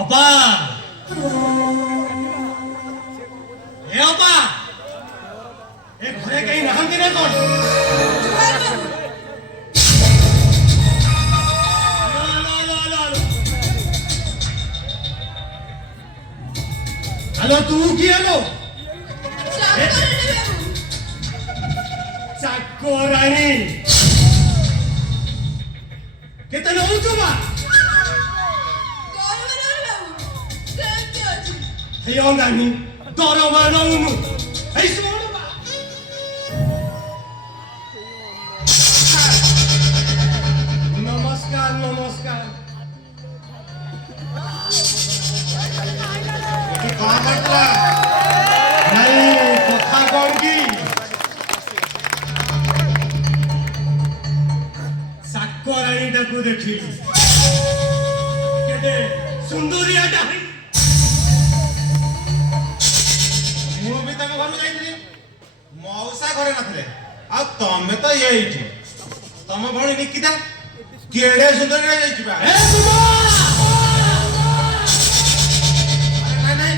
अपा ए अपा ए घरे कहीं नहंती ना कोण हॅलो तू की हॅलो चाकोराणी केतन होतो बा Ayo nani, doro mana unu? Hey semua ba? Namaskar, namaskar. Ini kau macam? Naik kota gorgi. Sakurani dah ku dekhi. Kede sunduri ada. मौसा घरे नथले आ तमे तो यही तम भणी निकिता केड़े सुंदर रे जाई बा ए अरे नहीं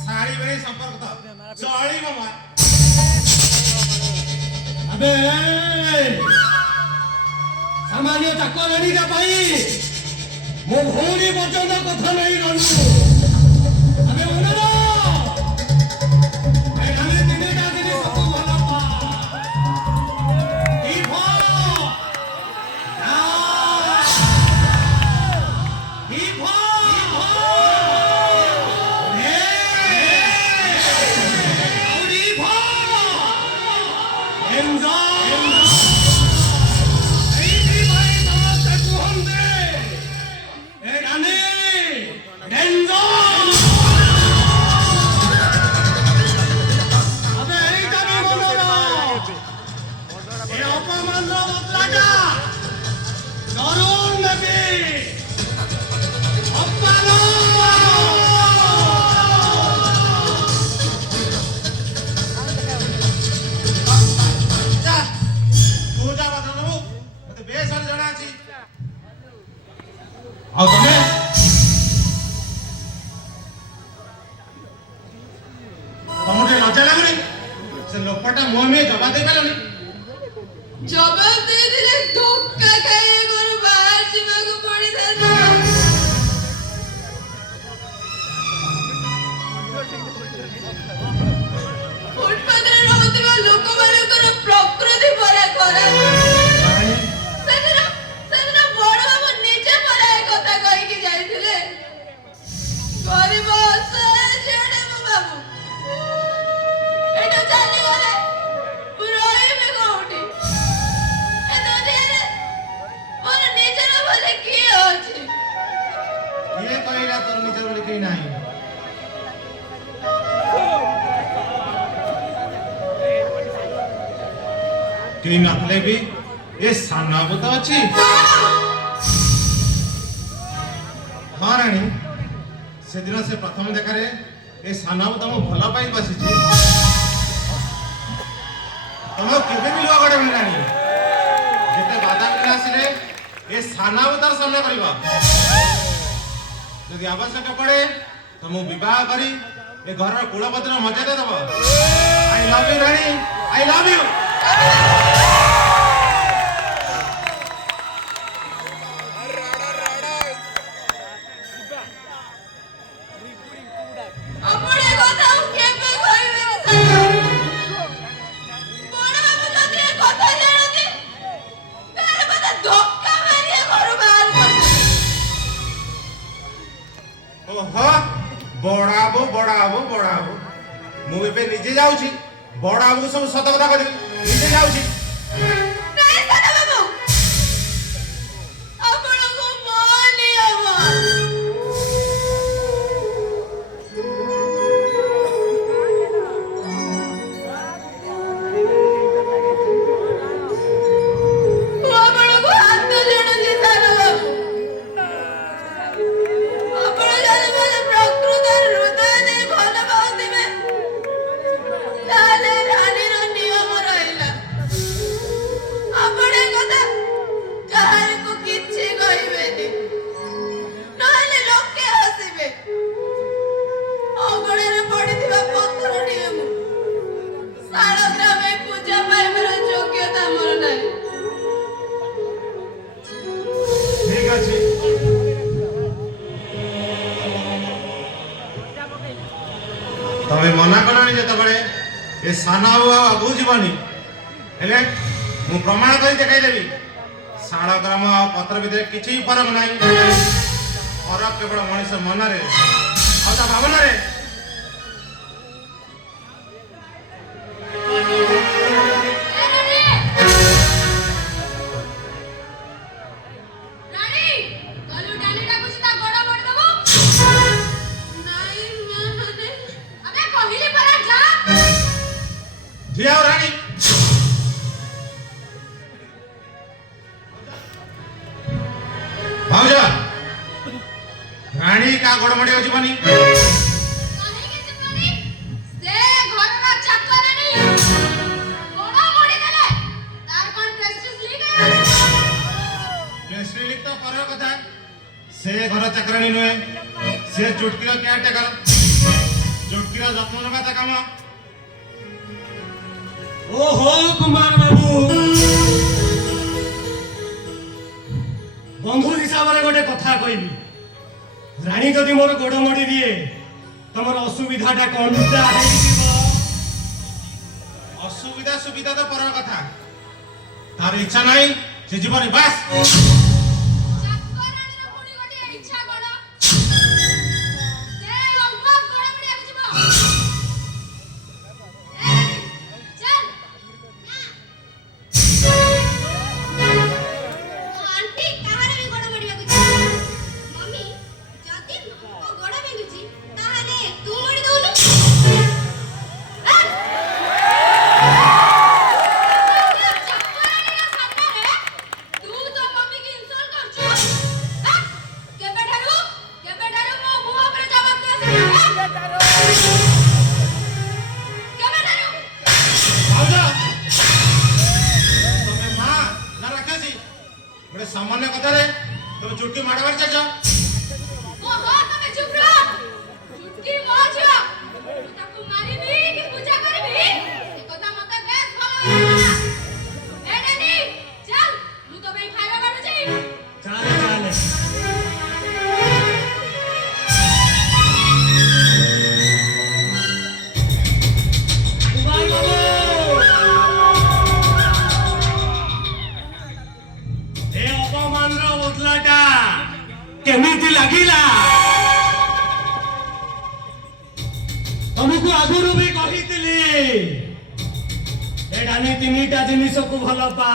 साड़ी बड़ी संपर्क तो चली मामा अबे सामान्य चाकरानी का भाई मो भौरी पर्यंत कथा नहीं रनु अबे ओनरा आओ तुम्हें तमोटे लज्जा लागुनी से लोपटा मुंह में जवाब दे पालोनी जवाब दे दिले धोखा खाए गुरु बाहर जीवा को पड़ी था फुटपाथ रे रहउतिबा लोक मानकर प्रकृति परा करा सेदिन बड़ बाबू निजे परा कथा कहि कि जाइथिले गरीब असहाय जेडे मो बाबू एटा चाली गले पुरोई में कोठी ए दुनिया मोर निजे न भले की होछि ये कहिला तोर निजे बोले कहीं नहीं कहीं नथले भी ये साना बुता अछि हाँ रानी से दिन से प्रथम देखा रे ये साना बुता मो भला पाई बसी छी तुम केबे भी लुआ गडे रानी जेते बाधा विलास रे ये साना बुता सामने करबा यदि आवश्यक पड़े तो मु विवाह करी ये घर कुलपत्र मजा दे दबो आई लव यू रानी आई लव यू अपने কথা কেবে কইবে বড় বাবু যদি এ কথা জানতে তার কথা ধক্কা মারিয়ে ঘর বাহার করতে ओहो बड़ाबो मु एबे निजे जाउची बड़ाबो सब सत कथा कहि निजे जाउची नहीं सदा बाबू अपना को मानी हवा अपना को हाथ जोड़ दी सारा बाबू अपना जाने वाले प्रकृति हृदय ने भला पाती में लाले रानी रो नियम रहिला बेले ए साना आगू जीवनी हेले मु प्रमाण कर देखाइदेवी शाण ग्राम पत्र भितर किसी फरक ना फरक केवल मनीष मन भावना रे जिया रानी भाऊजा रानी का गोड़मड़ी हो जीवनी से घर चाकरानी नुहे से चुटकीर केयर टेकर चुटकीर जत्न नगा काम ओहो कुमार बाबू बंधु हिसाब से गोटे कथा कहबी रानी जदि मोर गोड़ मोड़ी दिए तुम असुविधाटा कौन असुविधा सुविधा तो पर कथा तार इच्छा नहीं से जीवन बस सामान्य कथा रे तुम चुटकी मारा मार चल जाओ ओहो तमे चुप रहो चुटकी मो छियो तू ताकू मारिबी कि पूजा करबी ए कथा मते बेस भलो ए नानी चल तू तो भाई खाଇବା बाडू छी चल चल केमिति लागिला तुमको आगुरु भी कहितली एडानी तीनटा जिनिस को भल पा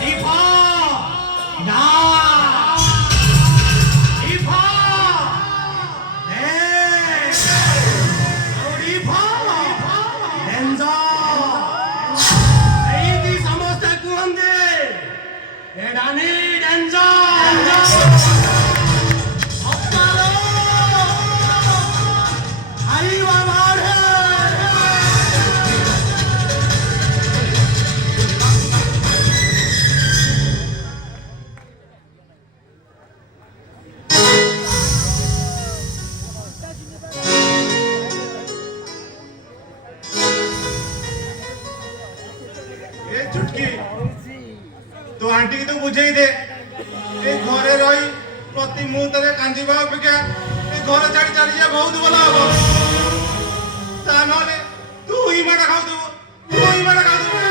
दीपा ना दीपा ए दीपा डेंजर एई समस्त कुहंदे एडानी डेंजर चुटकी तो आंटी की तो बुझे दे ए घरे रही प्रति मुहूर्त रे कांदीबा अपेक्षा ए घर छाड़ी चली जा बहुत भला हो ता नले तू ही मार खाऊ तू ही मार खाऊ